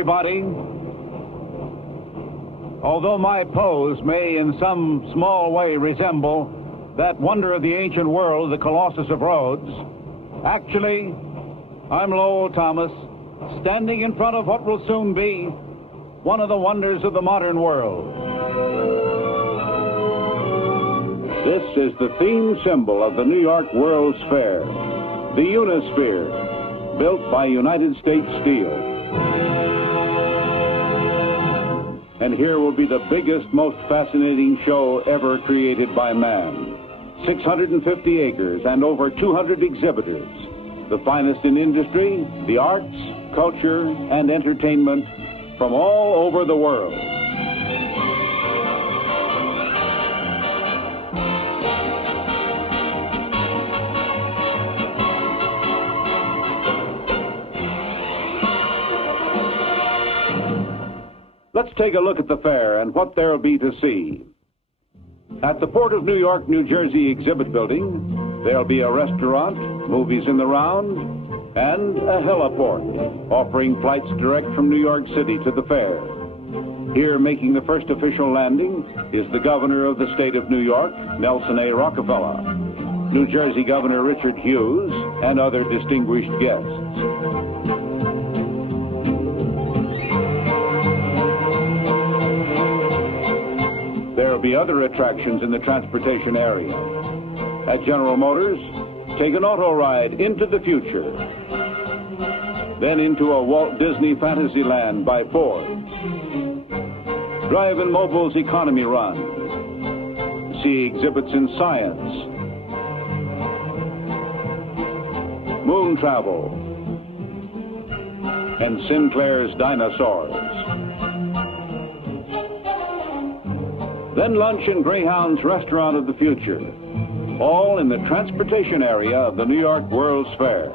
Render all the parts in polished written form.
everybody. Although my pose may in some small way resemble that wonder of the ancient world, the Colossus of Rhodes, actually, I'm Lowell Thomas, standing in front of what will soon be one of the wonders of the modern world. This is the theme symbol of the New York World's Fair, the Unisphere, built by United States Steel. And here will be the biggest, most fascinating show ever created by man. 650 acres and over 200 exhibitors. The finest in industry, the arts, culture, and entertainment from all over the world. Let's take a look at the fair and what there'll be to see. At the Port of New York, New Jersey exhibit building, there'll be a restaurant, movies in the round, and a heliport, offering flights direct from New York City to the fair. Here, making the first official landing, is the governor of the state of New York, Nelson A. Rockefeller, New Jersey Governor Richard Hughes, and other distinguished guests. There will be other attractions in the transportation area. At General Motors, take an auto ride into the future. Then into a Walt Disney Fantasyland by Ford. Drive in Mobil's Economy Run. See exhibits in science, moon travel, and Sinclair's dinosaurs. Then lunch in Greyhound's Restaurant of the Future, all in the transportation area of the New York World's Fair.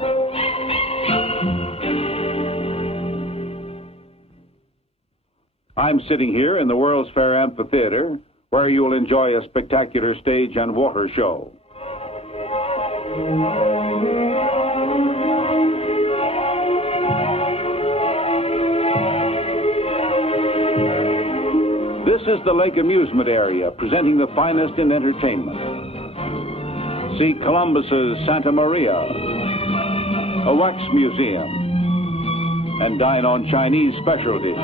I'm sitting here in the World's Fair Amphitheater, where you will enjoy a spectacular stage and water show. This is the Lake Amusement Area, presenting the finest in entertainment. See Columbus's Santa Maria, a wax museum, and dine on Chinese specialties.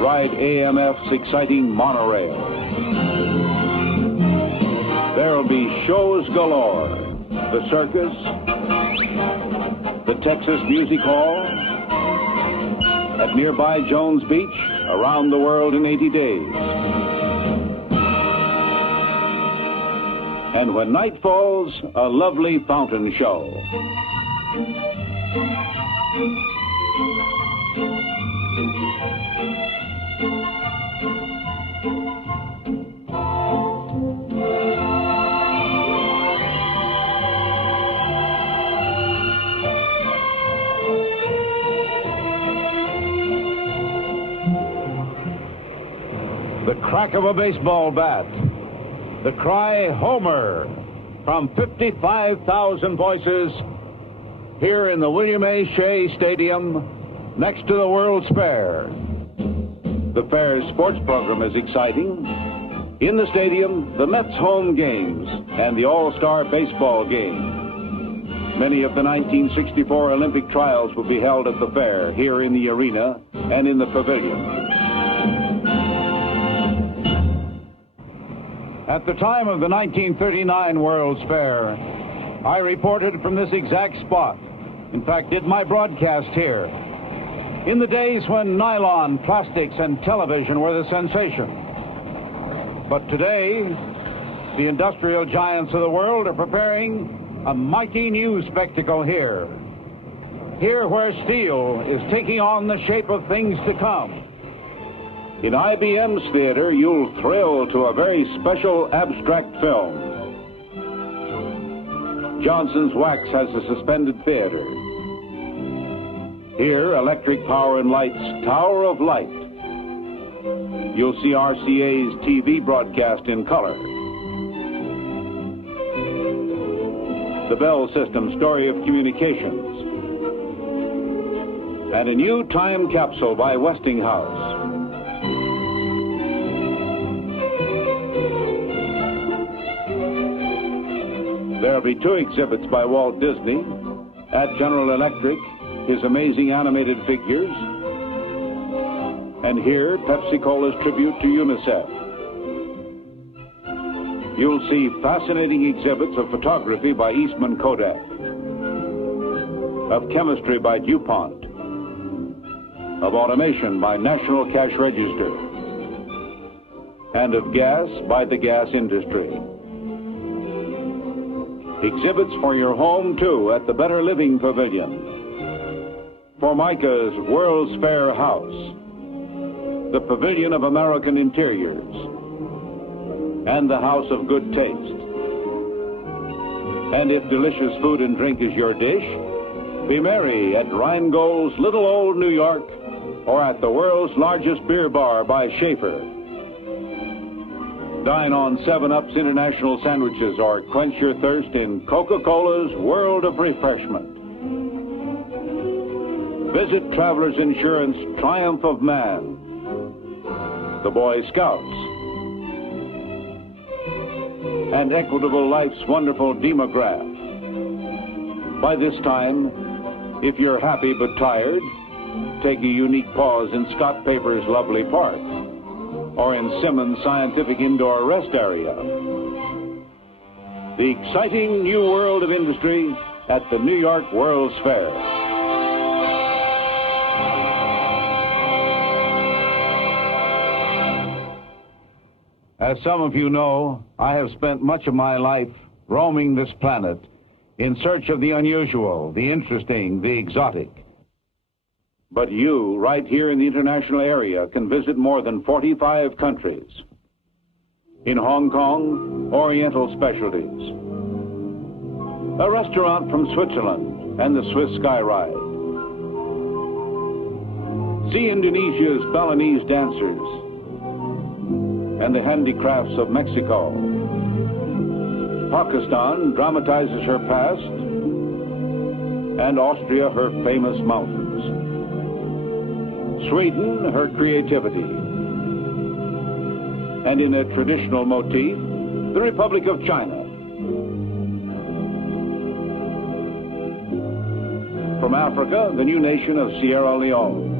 Ride AMF's exciting monorail. There'll be shows galore. The circus, the Texas Music Hall, at nearby Jones Beach, around the world in 80 days. And when night falls, a lovely fountain show. The crack of a baseball bat, the cry, Homer, from 55,000 voices here in the William A. Shea Stadium next to the World's Fair. The fair's sports program is exciting. In the stadium, the Mets home games and the All-Star baseball game. Many of the 1964 Olympic trials will be held at the fair, here in the arena and in the pavilion. At the time of the 1939 World's Fair, I reported from this exact spot. In fact, did my broadcast here. In the days when nylon, plastics, and television were the sensation. But today, the industrial giants of the world are preparing a mighty new spectacle here. Here where steel is taking on the shape of things to come. In IBM's theater, you'll thrill to a very special abstract film. Johnson's Wax has a suspended theater. Here, Electric Power and Light's Tower of Light. You'll see RCA's TV broadcast in color. The Bell System Story of Communications. and a new time capsule by Westinghouse. There'll be 2 exhibits by Walt Disney. At General Electric, his amazing animated figures. And here, Pepsi-Cola's tribute to UNICEF. You'll see fascinating exhibits of photography by Eastman Kodak, of chemistry by DuPont, of automation by National Cash Register, and of gas by the gas industry. Exhibits for your home, too, at the Better Living Pavilion. Formica's World's Fair House, the Pavilion of American Interiors, and the House of Good Taste. And if delicious food and drink is your dish, be merry at Rheingold's Little Old New York or at the world's largest beer bar by Schaefer. Dine on 7-Up's International Sandwiches or quench your thirst in Coca-Cola's World of Refreshment. Visit Travelers Insurance Triumph of Man, the Boy Scouts, and Equitable Life's wonderful Demograph. By this time, if you're happy but tired, take a unique pause in Scott Paper's lovely park or in Simmons' scientific indoor rest area. The exciting new world of industry at the New York World's Fair. As some of you know, I have spent much of my life roaming this planet in search of the unusual, the interesting, the exotic. But you, right here in the international area, can visit more than 45 countries. In Hong Kong, Oriental specialties. A restaurant from Switzerland and the Swiss Sky Ride. See Indonesia's Balinese dancers and the handicrafts of Mexico. Pakistan dramatizes her past, and Austria her famous mountains. Sweden her creativity. And in a traditional motif, the Republic of China. From Africa, the new nation of Sierra Leone.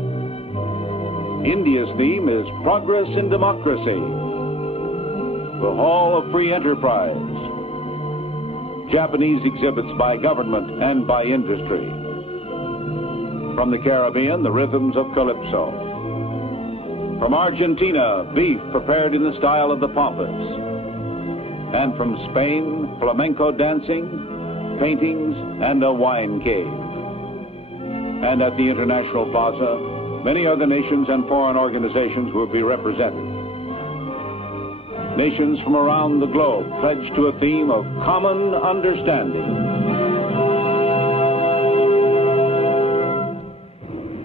India's theme is Progress in Democracy, the Hall of Free Enterprise. Japanese exhibits by government and by industry. From the Caribbean, the rhythms of Calypso. From Argentina, beef prepared in the style of the Pampas. And from Spain, flamenco dancing, paintings, and a wine cave. And at the International Plaza, many other nations and foreign organizations will be represented. Nations from around the globe pledged to a theme of common understanding.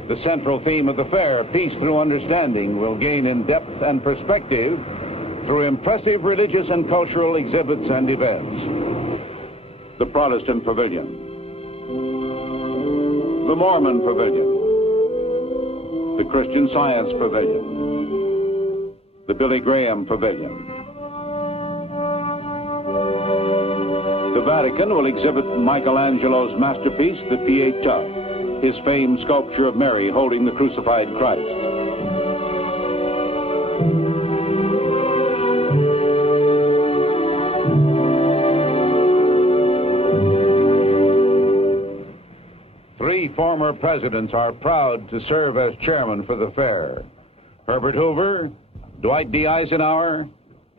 The central theme of the fair, Peace Through Understanding, will gain in depth and perspective through impressive religious and cultural exhibits and events. The Protestant Pavilion, the Mormon Pavilion, the Christian Science Pavilion, the Billy Graham Pavilion. The Vatican will exhibit Michelangelo's masterpiece, the Pietà, his famed sculpture of Mary holding the crucified Christ. Three former presidents are proud to serve as chairman for the fair: Herbert Hoover, Dwight D. Eisenhower,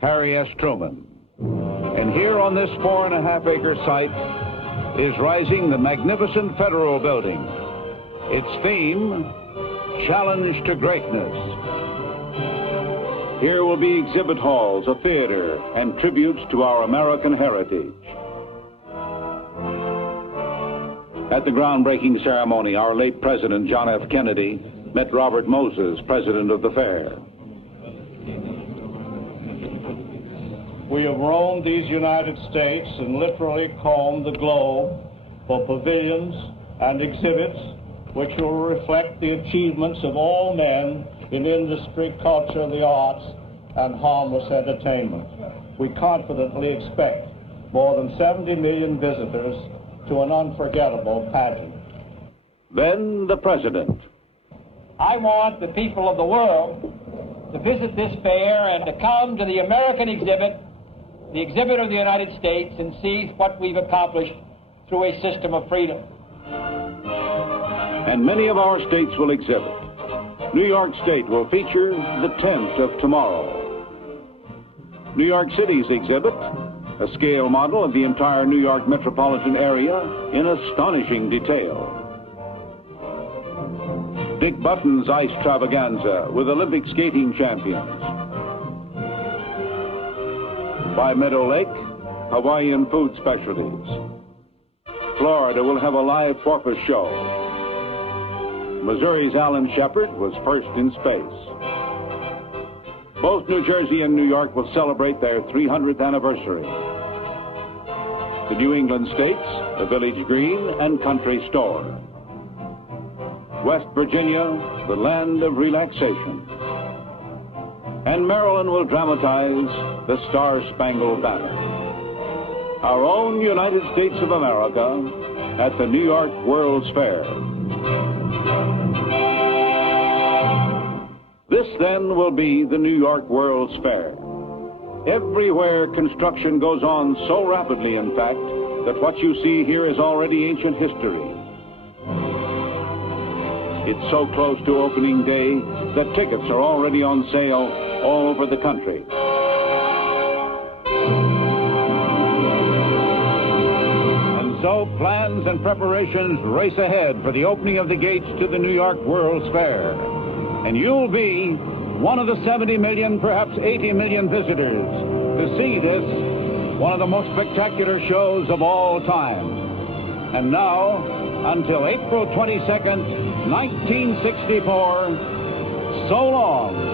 Harry S. Truman. And here on this 4.5-acre site is rising the magnificent Federal Building. Its theme, Challenge to Greatness. Here will be exhibit halls, a theater, and tributes to our American heritage. At the groundbreaking ceremony, our late President John F. Kennedy met Robert Moses, president of the fair. We have roamed these United States and literally combed the globe for pavilions and exhibits which will reflect the achievements of all men in industry, culture, the arts, and harmless entertainment. We confidently expect more than 70 million visitors to an unforgettable pageant. Then the President. I want the people of the world to visit this fair and to come to the American exhibit, the exhibit of the United States, and see what we've accomplished through a system of freedom. And many of our states will exhibit. New York State will feature the tent of tomorrow. New York City's exhibit, a scale model of the entire New York metropolitan area in astonishing detail. Dick Button's Ice Travaganza with Olympic skating champions. By Meadow Lake, Hawaiian food specialties. Florida will have a live porpoise show. Missouri's Alan Shepard was first in space. Both New Jersey and New York will celebrate their 300th anniversary. The New England states, the Village Green and Country Store. West Virginia, the land of relaxation. And Maryland will dramatize the Star-Spangled Banner. Our own United States of America at the New York World's Fair. This, then, will be the New York World's Fair. Everywhere construction goes on so rapidly, in fact, that what you see here is already ancient history. It's so close to opening day that tickets are already on sale all over the country. And so plans and preparations race ahead for the opening of the gates to the New York World's Fair. And you'll be one of the 70 million, perhaps 80 million visitors to see this, one of the most spectacular shows of all time. And now, until April 22nd, 1964, so long.